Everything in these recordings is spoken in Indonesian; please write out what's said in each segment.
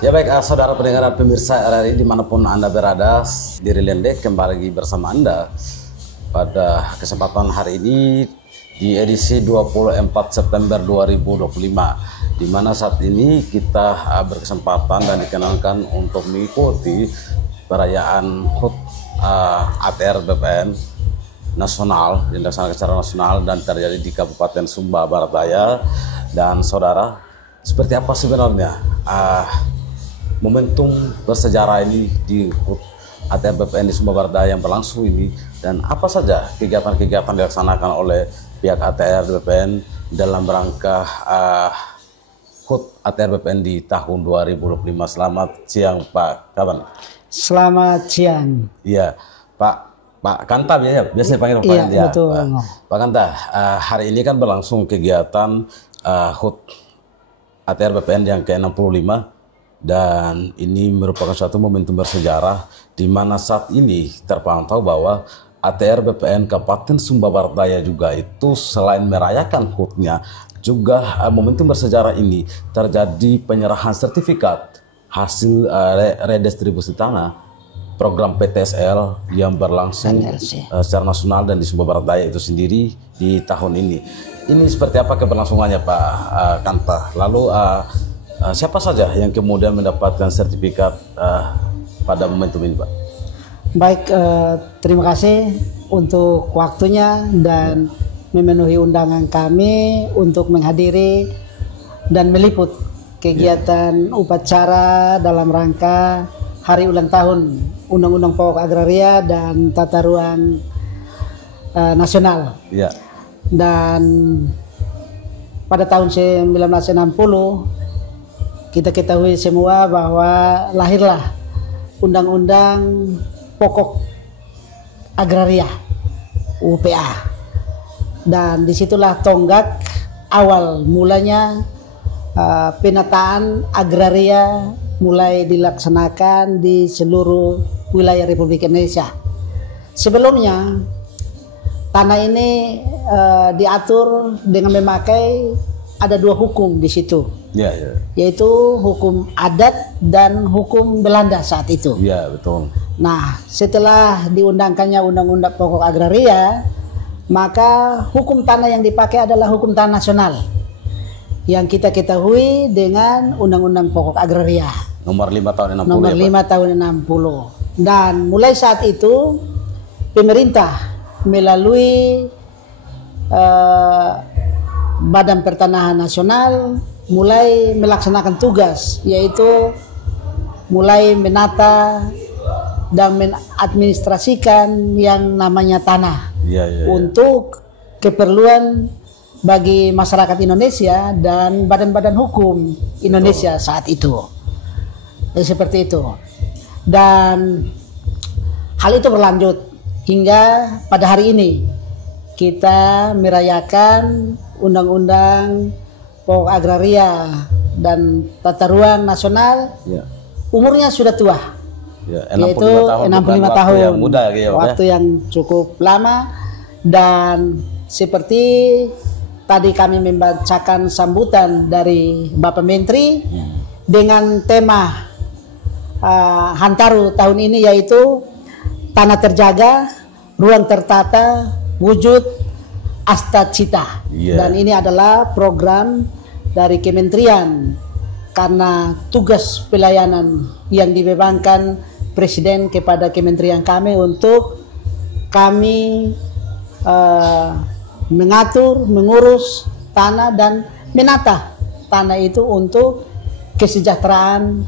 Ya baik, saudara pendengar dan pemirsa RRI dimanapun Anda berada, Diri Lendek kembali lagi bersama Anda pada kesempatan hari ini di edisi 24 September 2025, di mana saat ini kita berkesempatan dan dikenalkan untuk mengikuti perayaan HUT ATR BPN nasional yang dilaksanakan secara nasional dan terjadi di Kabupaten Sumba Barat Daya. Dan saudara, seperti apa sebenarnya momentum bersejarah ini di HUT ATR BPN di Sumba Barat Daya yang berlangsung ini, dan apa saja kegiatan-kegiatan dilaksanakan oleh pihak ATR BPN dalam rangka HUT ATR BPN di tahun 2025. Selamat siang Pak Kaban. Selamat siang. Iya Pak Kanta ya, biasanya panggil Pak. Iya, betul. Pak Kanta, hari ini kan berlangsung kegiatan HUT ATR BPN yang ke-65. Dan ini merupakan suatu momentum bersejarah di mana saat ini terpantau bahwa ATR BPN Kabupaten Sumba Barat Daya juga itu selain merayakan HUT-nya, juga momentum bersejarah ini terjadi penyerahan sertifikat hasil redistribusi tanah program PTSL yang berlangsung secara nasional dan di Sumba Barat Daya itu sendiri di tahun ini. Ini seperti apa keberlangsungannya Pak Kanta? Lalu siapa saja yang kemudian mendapatkan sertifikat pada momentum ini, Pak? Baik, terima kasih untuk waktunya dan memenuhi undangan kami untuk menghadiri dan meliput kegiatan upacara dalam rangka hari ulang tahun Undang-Undang Pokok Agraria dan Tata Ruang Nasional. Ya. Dan pada tahun 1960 kita ketahui semua bahwa lahirlah Undang-Undang Pokok Agraria UPA, dan disitulah tonggak awal mulanya penataan agraria mulai dilaksanakan di seluruh wilayah Republik Indonesia. Sebelumnya tanah ini diatur dengan memakai ada dua hukum di situ, yaitu hukum adat dan hukum Belanda saat itu. Iya, betul. Nah, setelah diundangkannya Undang-Undang Pokok Agraria, maka hukum tanah yang dipakai adalah hukum tanah nasional yang kita ketahui dengan Undang-Undang Pokok Agraria Nomor 5 tahun 60. Nomor 5 tahun 60. Dan mulai saat itu pemerintah melalui Badan Pertanahan Nasional mulai melaksanakan tugas, yaitu mulai menata dan mengadministrasikan yang namanya tanah untuk keperluan bagi masyarakat Indonesia dan badan-badan hukum Indonesia saat itu. Seperti itu. Dan hal itu berlanjut hingga pada hari ini kita merayakan Undang-Undang Pokok Agraria dan Tata Ruang Nasional. Umurnya sudah tua, yaitu 65 tahun, yang muda, waktu yang cukup lama. Dan seperti tadi kami membacakan sambutan dari Bapak Menteri dengan tema Hantaru tahun ini, yaitu tanah terjaga, ruang tertata, wujud Asta Cita. Dan ini adalah program dari kementerian karena tugas pelayanan yang dibebankan Presiden kepada kementerian kami untuk kami mengatur, mengurus tanah dan menata tanah itu untuk kesejahteraan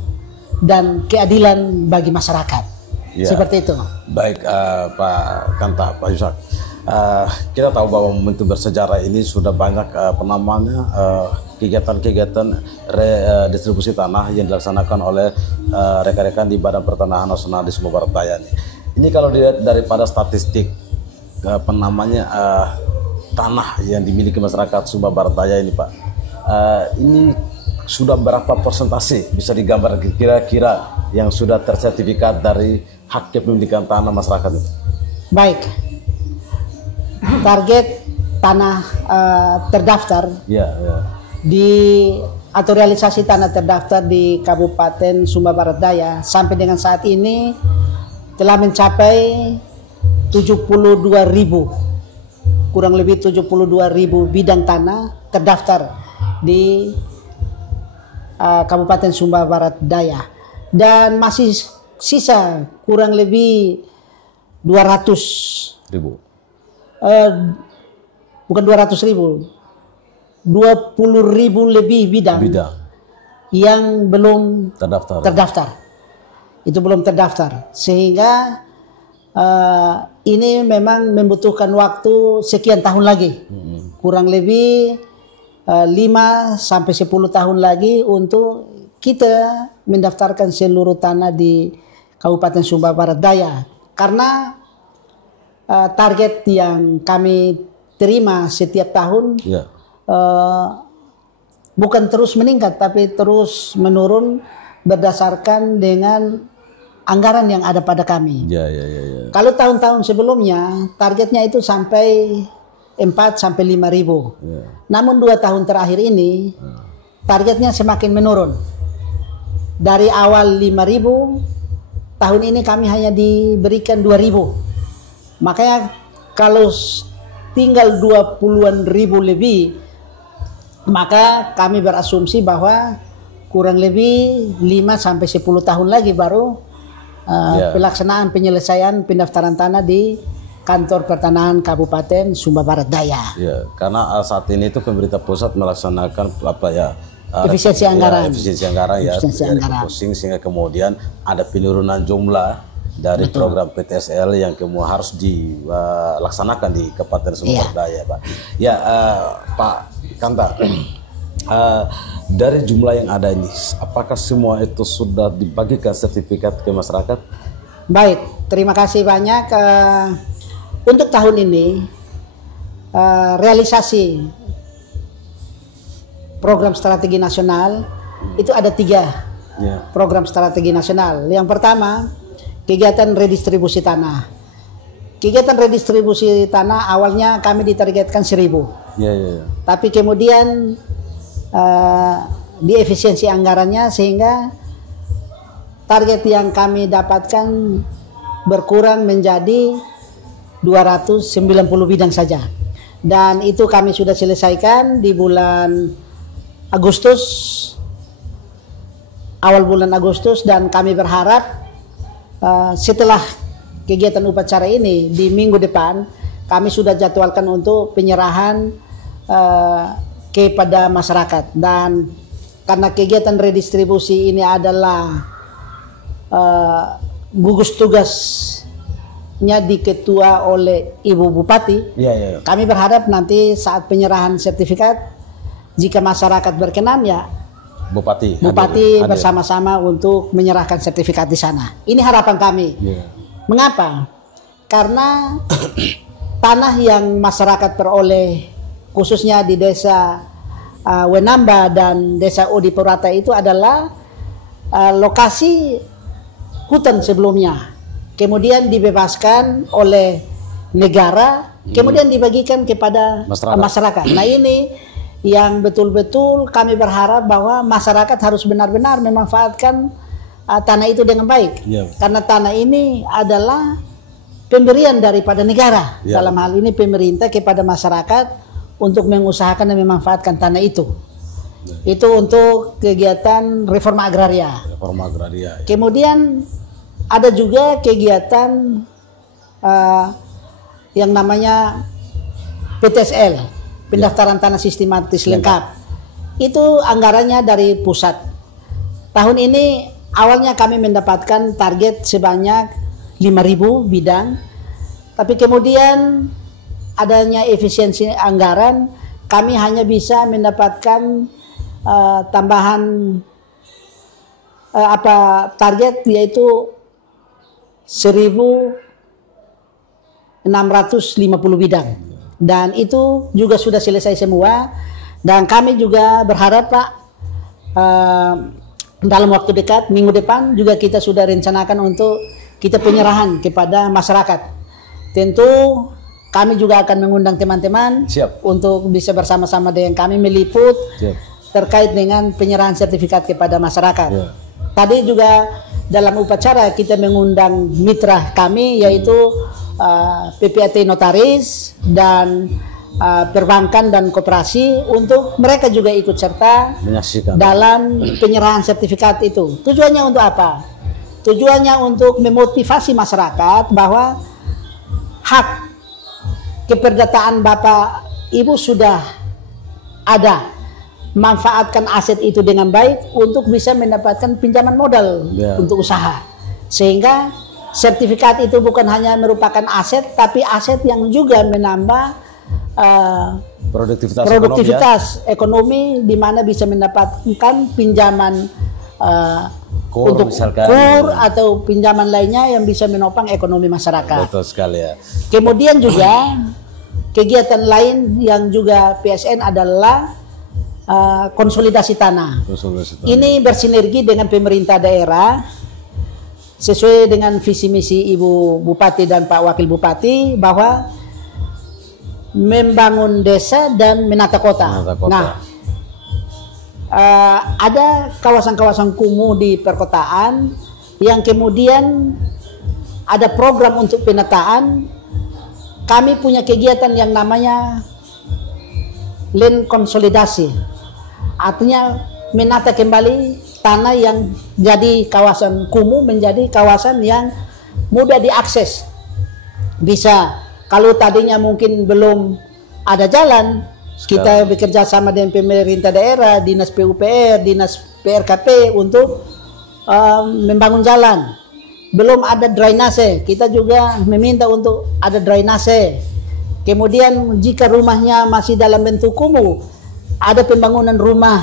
dan keadilan bagi masyarakat. Seperti itu. Baik, Pak Kanta, Pak Yusak. Kita tahu bahwa momentum bersejarah ini sudah banyak kegiatan-kegiatan redistribusi tanah yang dilaksanakan oleh rekan-rekan di Badan Pertanahan Nasional di Sumba Barat Daya. Ini kalau dilihat daripada statistik tanah yang dimiliki masyarakat Sumba Barat Daya ini, Pak, ini sudah berapa persentase bisa digambar kira-kira yang sudah tersertifikat dari hak kepemilikan tanah masyarakat itu? Baik. Target tanah terdaftar di atau realisasi tanah terdaftar di Kabupaten Sumba Barat Daya sampai dengan saat ini telah mencapai 72.000, kurang lebih 72.000 bidang tanah terdaftar di Kabupaten Sumba Barat Daya, dan masih sisa kurang lebih 200.000, bukan 200.000, 20.000 lebih bidang yang belum terdaftar. Itu belum terdaftar, sehingga ini memang membutuhkan waktu sekian tahun lagi, kurang lebih 5 sampai 10 tahun lagi untuk kita mendaftarkan seluruh tanah di Kabupaten Sumba Barat Daya. Karena target yang kami terima setiap tahun bukan terus meningkat, tapi terus menurun berdasarkan dengan anggaran yang ada pada kami. Kalau tahun-tahun sebelumnya targetnya itu sampai 4 sampai 5.000. Namun 2 tahun terakhir ini targetnya semakin menurun. Dari awal 5.000, tahun ini kami hanya diberikan 2.000. Makanya kalau tinggal 20-an ribu lebih, maka kami berasumsi bahwa kurang lebih 5 sampai 10 tahun lagi baru pelaksanaan penyelesaian pendaftaran tanah di Kantor Pertanahan Kabupaten Sumba Barat Daya. Karena saat ini itu pemerintah pusat melaksanakan efisiensi anggaran, refocusing, sehingga kemudian ada penurunan jumlah dari program PTSL yang kemudian harus dilaksanakan di Kabupaten Sumba Barat Daya, Pak. Pak Kanta, dari jumlah yang ada ini, apakah semua itu sudah dibagikan sertifikat ke masyarakat? Baik, terima kasih banyak. Untuk tahun ini realisasi program strategi nasional itu ada 3 program strategi nasional. Yang pertama, kegiatan redistribusi tanah. Kegiatan redistribusi tanah awalnya kami ditargetkan 1.000. Tapi kemudian diefisiensi anggarannya sehingga target yang kami dapatkan berkurang menjadi 290 bidang saja. Dan itu kami sudah selesaikan di bulan Agustus, awal bulan Agustus, dan kami berharap setelah kegiatan upacara ini di minggu depan kami sudah jadwalkan untuk penyerahan kepada masyarakat. Dan karena kegiatan redistribusi ini adalah gugus tugasnya diketua oleh Ibu Bupati, kami berharap nanti saat penyerahan sertifikat, jika masyarakat berkenan, ya Bupati bersama-sama untuk menyerahkan sertifikat di sana. Ini harapan kami. Mengapa? Karena tanah yang masyarakat peroleh khususnya di desa Wenamba dan desa Odi Purata itu adalah lokasi hutan sebelumnya, kemudian dibebaskan oleh negara, kemudian dibagikan kepada masyarakat. Nah, ini yang betul-betul kami berharap bahwa masyarakat harus benar-benar memanfaatkan tanah itu dengan baik. Karena tanah ini adalah pemberian daripada negara, dalam hal ini pemerintah kepada masyarakat untuk mengusahakan dan memanfaatkan tanah itu. Itu untuk kegiatan reforma agraria. Kemudian ada juga kegiatan yang namanya PTSL, pendaftaran tanah sistematis lengkap. Itu anggarannya dari pusat. Tahun ini awalnya kami mendapatkan target sebanyak 5.000 bidang, tapi kemudian adanya efisiensi anggaran, kami hanya bisa mendapatkan tambahan target, yaitu 1.650 bidang. Dan itu juga sudah selesai semua. Dan kami juga berharap, Pak, dalam waktu dekat, minggu depan juga kita sudah rencanakan untuk kita penyerahan kepada masyarakat. Tentu kami juga akan mengundang teman-teman untuk bisa bersama-sama dengan kami meliput terkait dengan penyerahan sertifikat kepada masyarakat. Ya. Tadi juga dalam upacara kita mengundang mitra kami yaitu PPAT Notaris dan perbankan dan koperasi untuk mereka juga ikut serta Menyaksikan dalam penyerahan sertifikat itu. Tujuannya untuk apa? Tujuannya untuk memotivasi masyarakat bahwa hak keperdataan Bapak Ibu sudah ada. Manfaatkan aset itu dengan baik untuk bisa mendapatkan pinjaman modal untuk usaha. Sehingga sertifikat itu bukan hanya merupakan aset, tapi aset yang juga menambah produktivitas ekonomi, di mana bisa mendapatkan pinjaman untuk kur atau pinjaman lainnya yang bisa menopang ekonomi masyarakat. Betul sekali ya. Kemudian juga kegiatan lain yang juga PSN adalah konsolidasi tanah. Ini bersinergi dengan pemerintah daerah sesuai dengan visi misi Ibu Bupati dan Pak Wakil Bupati bahwa membangun desa dan menata kota. Nah, ada kawasan-kawasan kumuh di perkotaan yang kemudian ada program untuk penataan. Kami punya kegiatan yang namanya land konsolidasi. Artinya menata kembali tanah yang jadi kawasan kumuh menjadi kawasan yang mudah diakses. Bisa, kalau tadinya mungkin belum ada jalan, kita bekerja sama dengan pemerintah daerah, dinas PUPR, dinas PRKP untuk membangun jalan. Belum ada drainase, kita juga meminta untuk ada drainase. Kemudian jika rumahnya masih dalam bentuk kumuh, ada pembangunan rumah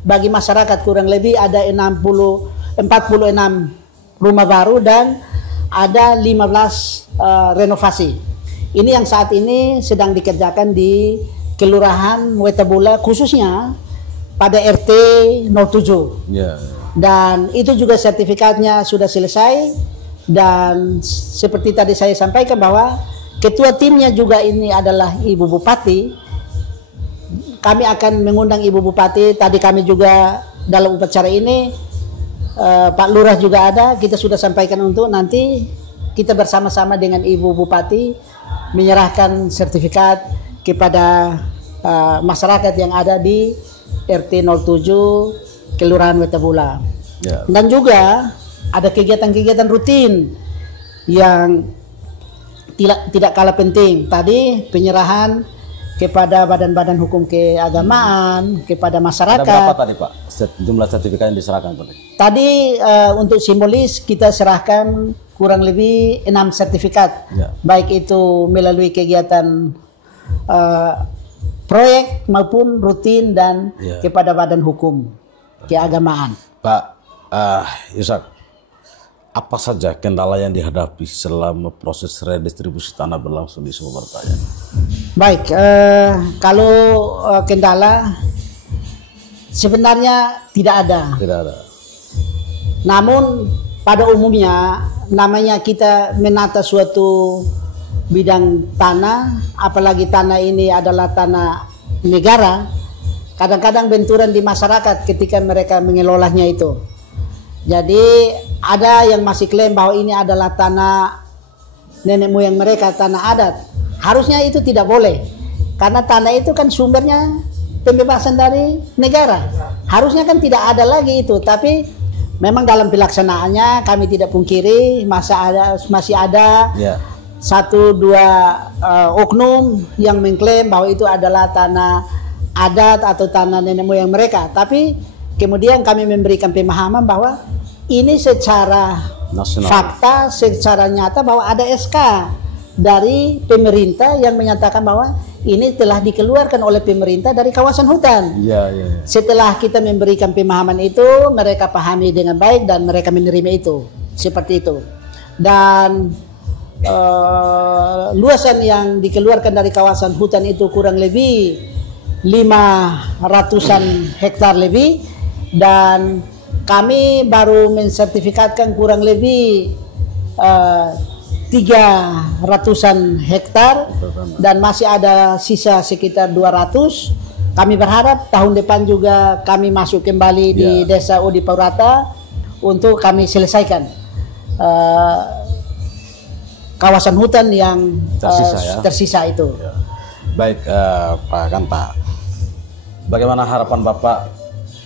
bagi masyarakat, kurang lebih ada 46 rumah baru dan ada 15 renovasi. Ini yang saat ini sedang dikerjakan di Kelurahan Wetabula, khususnya pada RT 07. Dan itu juga sertifikatnya sudah selesai, dan seperti tadi saya sampaikan bahwa ketua timnya juga ini adalah Ibu Bupati. Kami akan mengundang Ibu Bupati. Tadi kami juga dalam upacara ini Pak Lurah juga ada. Kita sudah sampaikan untuk nanti kita bersama-sama dengan Ibu Bupati menyerahkan sertifikat kepada masyarakat yang ada di RT 07 Kelurahan Wetabula. Dan juga ada kegiatan-kegiatan rutin yang tidak kalah penting. Tadi penyerahan kepada badan-badan hukum keagamaan, kepada masyarakat. Ada berapa tadi Pak jumlah sertifikat yang diserahkan tadi? Tadi untuk simbolis kita serahkan kurang lebih 6 sertifikat, baik itu melalui kegiatan proyek maupun rutin dan kepada badan hukum keagamaan. Pak Yusak, apa saja kendala yang dihadapi selama proses redistribusi tanah berlangsung di Sumber Raya? Baik, kalau kendala sebenarnya tidak ada. Tidak ada. Namun pada umumnya namanya kita menata suatu bidang tanah, apalagi tanah ini adalah tanah negara, kadang-kadang benturan di masyarakat ketika mereka mengelolanya itu. Jadi ada yang masih klaim bahwa ini adalah tanah nenek moyang mereka, tanah adat. Harusnya itu tidak boleh, karena tanah itu kan sumbernya pembebasan dari negara. Harusnya kan tidak ada lagi itu, tapi memang dalam pelaksanaannya kami tidak pungkiri masih ada satu dua oknum yang mengklaim bahwa itu adalah tanah adat atau tanah nenek moyang mereka. Tapi kemudian kami memberikan pemahaman bahwa ini secara fakta, secara nyata bahwa ada SK dari pemerintah yang menyatakan bahwa ini telah dikeluarkan oleh pemerintah dari kawasan hutan. Setelah kita memberikan pemahaman itu, mereka pahami dengan baik dan mereka menerima itu. Seperti itu. Dan luasan yang dikeluarkan dari kawasan hutan itu kurang lebih 500-an hektar lebih, dan kami baru mensertifikatkan kurang lebih 300-an hektar, dan masih ada sisa sekitar 200 kami berharap tahun depan juga kami masuk kembali di Desa Udi Paurata untuk kami selesaikan kawasan hutan yang tersisa itu. Ya. Baik, Pak Kanta, bagaimana harapan Bapak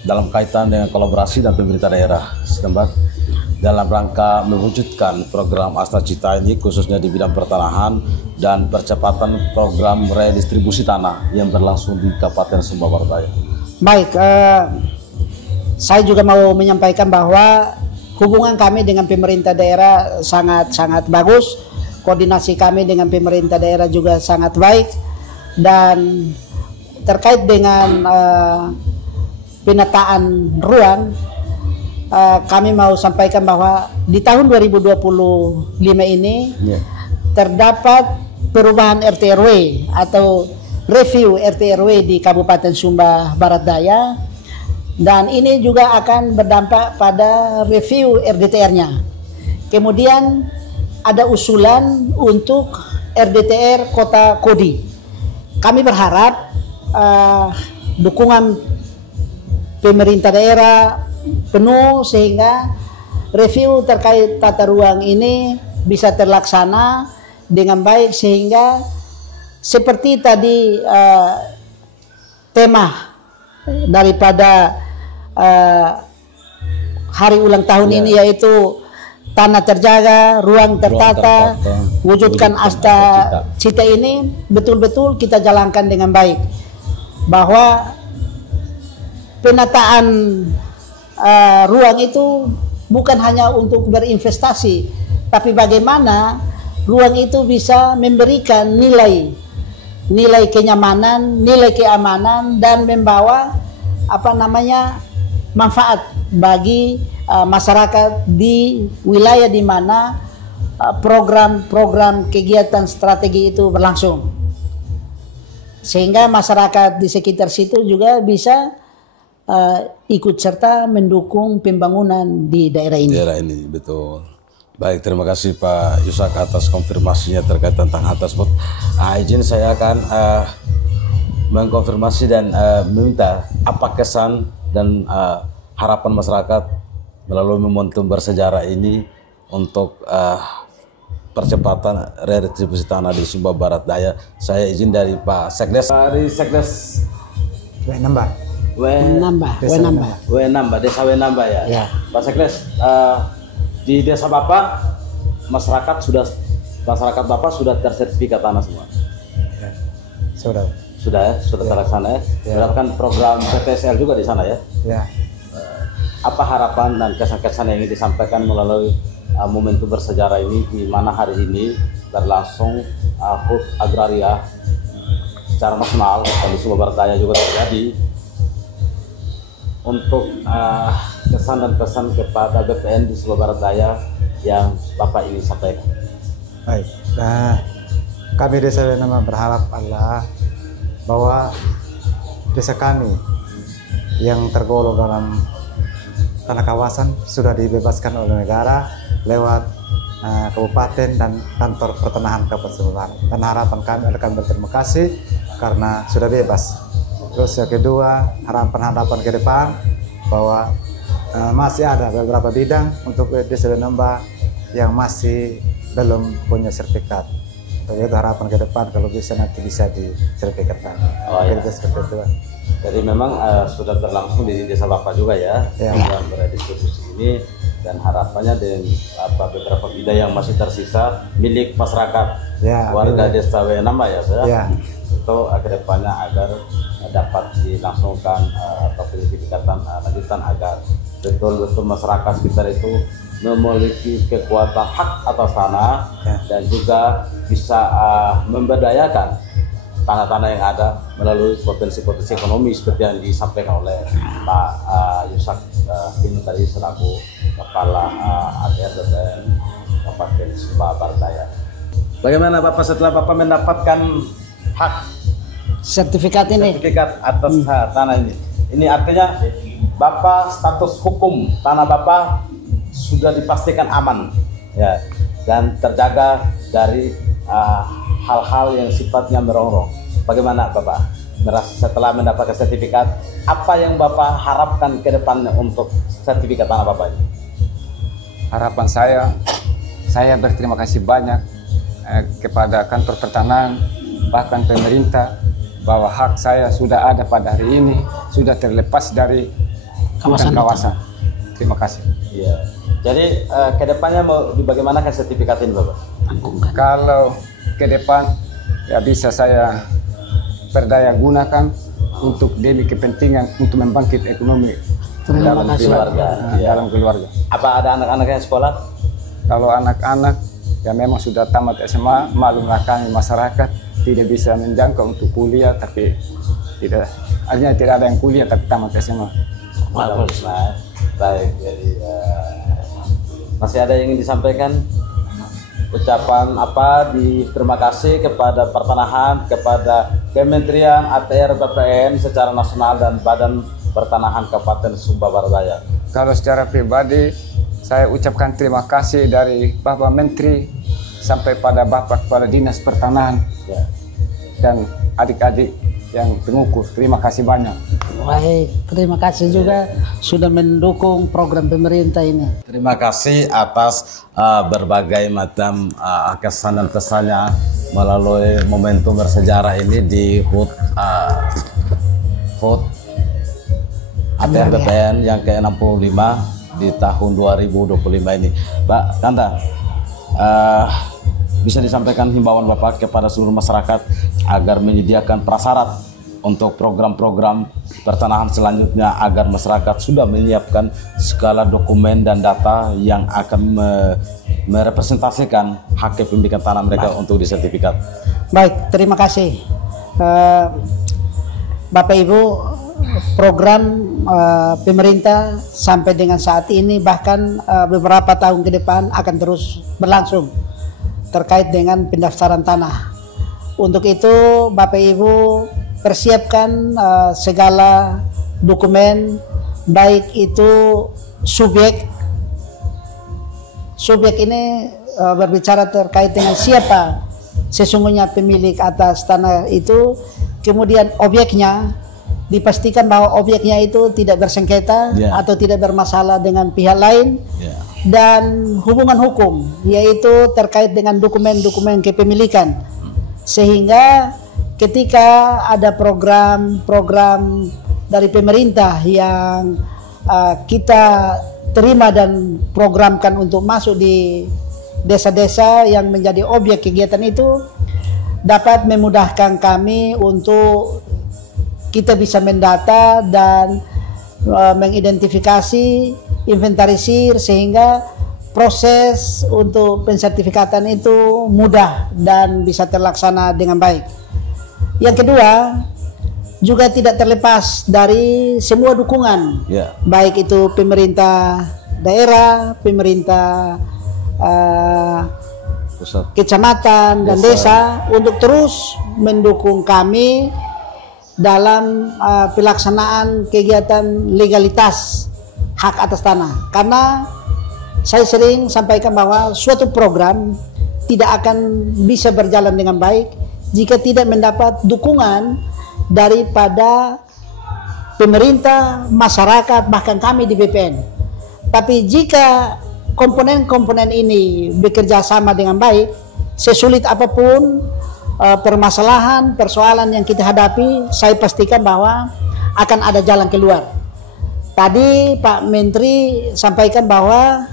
dalam kaitan dengan kolaborasi dan pemerintah daerah setempat dalam rangka mewujudkan program Asta Cita ini, khususnya di bidang pertanahan dan percepatan program redistribusi tanah yang berlangsung di Kabupaten Sumba Barat Daya? Baik, saya juga mau menyampaikan bahwa hubungan kami dengan pemerintah daerah sangat bagus, koordinasi kami dengan pemerintah daerah juga sangat baik, dan terkait dengan penataan ruang, kami mau sampaikan bahwa di tahun 2025 ini terdapat perubahan RT RW atau review RT RW di Kabupaten Sumba Barat Daya, dan ini juga akan berdampak pada review RDTR-nya. Kemudian ada usulan untuk RDTR Kota Kodi. Kami berharap dukungan pemerintah daerah penuh sehingga review terkait tata ruang ini bisa terlaksana dengan baik, sehingga seperti tadi tema daripada hari ulang tahun ini, yaitu tanah terjaga, ruang tertata, wujudkan Asta Cita ini betul-betul kita jalankan dengan baik, bahwa penataan ruang itu bukan hanya untuk berinvestasi, tapi bagaimana ruang itu bisa memberikan nilai kenyamanan, nilai keamanan, dan membawa manfaat bagi masyarakat di wilayah di mana program-program kegiatan strategi itu berlangsung, sehingga masyarakat di sekitar situ juga bisa ikut serta mendukung pembangunan di daerah ini. Betul. Baik, terima kasih Pak Yusak atas konfirmasinya terkait tentang hal tersebut. Izin saya akan mengkonfirmasi dan meminta apa kesan dan harapan masyarakat melalui momentum bersejarah ini untuk percepatan redistribusi tanah di Sumba Barat Daya. Saya izin dari Pak Sekdes. Dari Sekdes Wenambah, Desa Wenambah ya. Pak Sekdes, di desa Bapak masyarakat Bapak sudah tersertifikat tanah semua? Ya, sudah terlaksana ya. Terapkan program PTSL juga di sana ya. Ya. Apa harapan dan kesan-kesan yang ingin disampaikan melalui momentum bersejarah ini, di mana hari ini berlangsung HUT agraria secara nasional dan di Sumba Barat Daya juga terjadi, untuk kesan dan pesan kepada BPN di Sumba Barat Daya yang Bapak ingin sampaikan? Baik, kami Desa Wenambah berharap adalah bahwa desa kami yang tergolong dalam tanah kawasan sudah dibebaskan oleh negara lewat kabupaten dan kantor pertanahan Kabupaten Sumba Barat. Dan harapan kami akan berterima kasih karena sudah bebas. Terus yang kedua, harapan ke depan bahwa masih ada beberapa bidang untuk Desa Wenambah yang masih belum punya sertifikat. Itu harapan ke depan, kalau bisa nanti bisa disertifikatkan. Seperti itu. Jadi memang sudah berlangsung di desa Bapak juga ya, yang berdistribusi ini, dan harapannya dengan beberapa bidang yang masih tersisa milik masyarakat warga Desa Wenambah ya. Itu ke depannya agar dapat dilangsungkan atau penyertifikatan lanjutan, agar betul-betul masyarakat sekitar itu memiliki kekuatan hak atas tanah dan juga bisa memberdayakan tanah-tanah yang ada melalui potensi-potensi ekonomi seperti yang disampaikan oleh Pak Yusak ini tadi selaku Kepala ATR BPN Kabupaten Sumba Barat Daya. Bagaimana Bapak setelah Bapak mendapatkan hak sertifikat atas tanah ini? Ini artinya Bapak status hukum tanah Bapak sudah dipastikan aman ya, dan terjaga dari hal-hal yang sifatnya merongrong. Bagaimana Bapak? setelah mendapatkan sertifikat, apa yang Bapak harapkan ke depannya untuk sertifikat tanah Bapak ini? Harapan saya berterima kasih banyak kepada kantor pertanahan, bahkan pemerintah, bahwa hak saya sudah ada pada hari ini, sudah terlepas dari kawasan. Terima kasih. Iya. Jadi kedepannya mau bagaimana sertifikat ini Bapak? Kalau ke depan ya bisa saya berdaya gunakan untuk demi kepentingan untuk membangkit ekonomi dalam keluarga. Apa ada anak-anak yang sekolah? Kalau anak-anak ya memang sudah tamat SMA, maklumlah kami masyarakat tidak bisa menjangkau untuk kuliah, tapi artinya tidak ada yang kuliah tapi tamat SMA. Bagus. Baik, jadi masih ada yang ingin disampaikan? Ucapan apa terima kasih kepada pertanahan, kepada Kementerian ATR BPN secara nasional dan Badan Pertanahan Kabupaten Sumba Barat Daya. Kalau secara pribadi saya ucapkan terima kasih dari Bapak Menteri sampai pada Bapak Kepala Dinas Pertanahan dan adik-adik yang pengukur. Terima kasih banyak. Baik, terima kasih juga sudah mendukung program pemerintah ini. Terima kasih atas berbagai macam kesan dan pesannya melalui momentum bersejarah ini di HUT ATR BPN yang ke-65 di tahun 2025 ini. Pak Kanda, bisa disampaikan himbauan Bapak kepada seluruh masyarakat agar menyediakan prasyarat untuk program-program pertanahan selanjutnya agar masyarakat sudah menyiapkan segala dokumen dan data yang akan merepresentasikan hak kepemilikan tanah mereka untuk disertifikat. Baik, terima kasih Bapak Ibu. Program pemerintah sampai dengan saat ini bahkan beberapa tahun ke depan akan terus berlangsung terkait dengan pendaftaran tanah. Untuk itu Bapak Ibu persiapkan segala dokumen, baik itu subjek ini berbicara terkait dengan siapa sesungguhnya pemilik atas tanah itu, kemudian objeknya dipastikan bahwa objeknya itu tidak bersengketa atau tidak bermasalah dengan pihak lain, dan hubungan hukum yaitu terkait dengan dokumen-dokumen kepemilikan, sehingga ketika ada program-program dari pemerintah yang kita terima dan programkan untuk masuk di desa-desa yang menjadi objek kegiatan itu, dapat memudahkan kami untuk kita bisa mendata dan mengidentifikasi, inventarisir, sehingga proses untuk pensertifikatan itu mudah dan bisa terlaksana dengan baik. Yang kedua, juga tidak terlepas dari semua dukungan, baik itu pemerintah daerah, pemerintah kecamatan dan desa, untuk terus mendukung kami dalam pelaksanaan kegiatan legalitas hak atas tanah. Karena saya sering sampaikan bahwa suatu program tidak akan bisa berjalan dengan baik jika tidak mendapat dukungan daripada pemerintah, masyarakat, bahkan kami di BPN. Tapi jika komponen-komponen ini bekerja sama dengan baik, sesulit apapun permasalahan, persoalan yang kita hadapi, saya pastikan bahwa akan ada jalan keluar. Tadi Pak Menteri sampaikan bahwa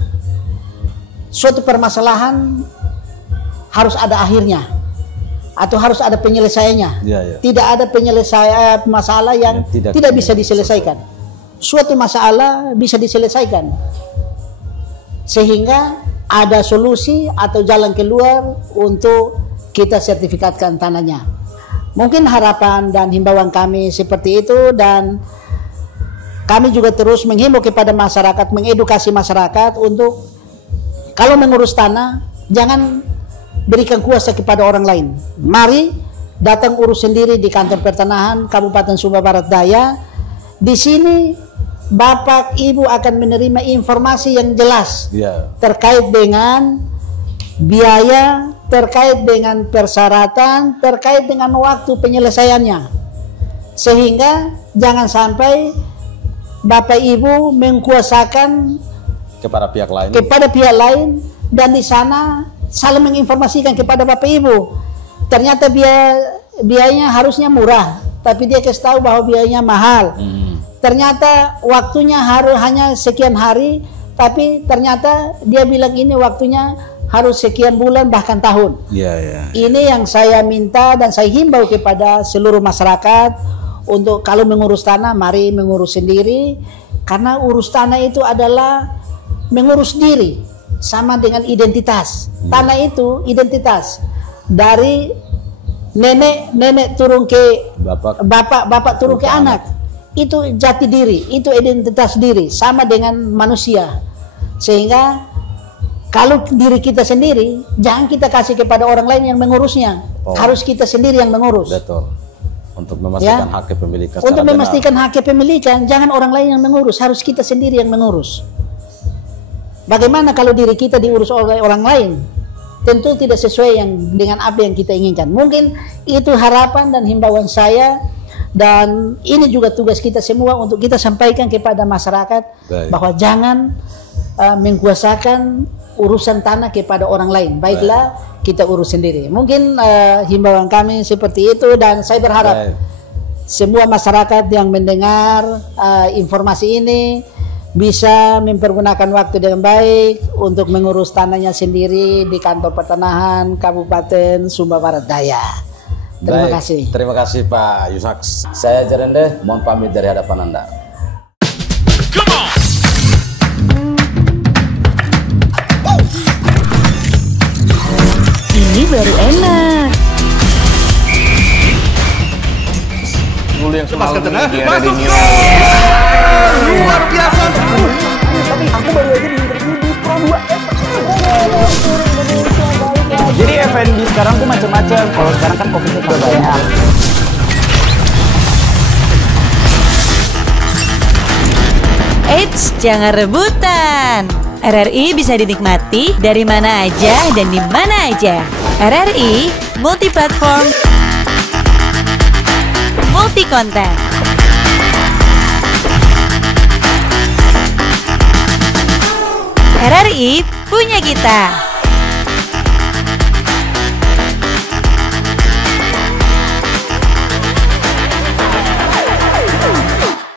suatu permasalahan harus ada akhirnya atau harus ada penyelesaiannya. Tidak ada penyelesaian masalah yang tidak bisa diselesaikan. Suatu masalah bisa diselesaikan sehingga ada solusi atau jalan keluar untuk kita sertifikatkan tanahnya. Mungkin harapan dan himbauan kami seperti itu, dan kami juga terus menghimbau kepada masyarakat, mengedukasi masyarakat untuk kalau mengurus tanah jangan berikan kuasa kepada orang lain. Mari datang urus sendiri di kantor pertanahan Kabupaten Sumba Barat Daya. Di sini Bapak Ibu akan menerima informasi yang jelas terkait dengan biaya, terkait dengan persyaratan, terkait dengan waktu penyelesaiannya. sehingga jangan sampai Bapak Ibu mengkuasakan kepada pihak lain dan di sana saling menginformasikan kepada Bapak Ibu. Ternyata biayanya harusnya murah, tapi dia kasih tahu bahwa biayanya mahal. Ternyata waktunya hanya sekian hari, tapi ternyata dia bilang ini waktunya harus sekian bulan bahkan tahun. Ini yang saya minta dan saya himbau kepada seluruh masyarakat untuk kalau mengurus tanah, mari mengurus sendiri, karena urus tanah itu adalah mengurus diri, sama dengan identitas. Tanah itu identitas dari nenek turun ke bapak turun ke anak. Itu jati diri, itu identitas diri, sama dengan manusia. Sehingga kalau diri kita sendiri, jangan kita kasih kepada orang lain yang mengurusnya. Harus kita sendiri yang mengurus. Betul. Untuk memastikan hak kepemilikan. Untuk memastikan hak kepemilikan, jangan orang lain yang mengurus, harus kita sendiri yang mengurus. Bagaimana kalau diri kita diurus oleh orang lain? Tentu tidak sesuai dengan apa yang kita inginkan. Mungkin itu harapan dan himbauan saya. Dan ini juga tugas kita semua untuk kita sampaikan kepada masyarakat bahwa jangan mengkuasakan urusan tanah kepada orang lain. Baiklah, kita urus sendiri. Mungkin himbauan kami seperti itu, dan saya berharap semua masyarakat yang mendengar informasi ini bisa mempergunakan waktu dengan baik untuk mengurus tanahnya sendiri di kantor pertanahan Kabupaten Sumba Barat Daya. Terima kasih. Terima kasih Pak Yusak. Saya Jerende, mohon pamit dari hadapan Anda. Ini baru enak. Dulu yang semalam dia ada di New luar biasa. Tapi aku baru aja di interview di Pro 2 Jadi F&B sekarang tuh macam-macam. Kalau sekarang kan kopi udah banyak. Eits, jangan rebutan. RRI bisa dinikmati dari mana aja dan di mana aja. RRI multi platform, multi konten. RRI punya kita.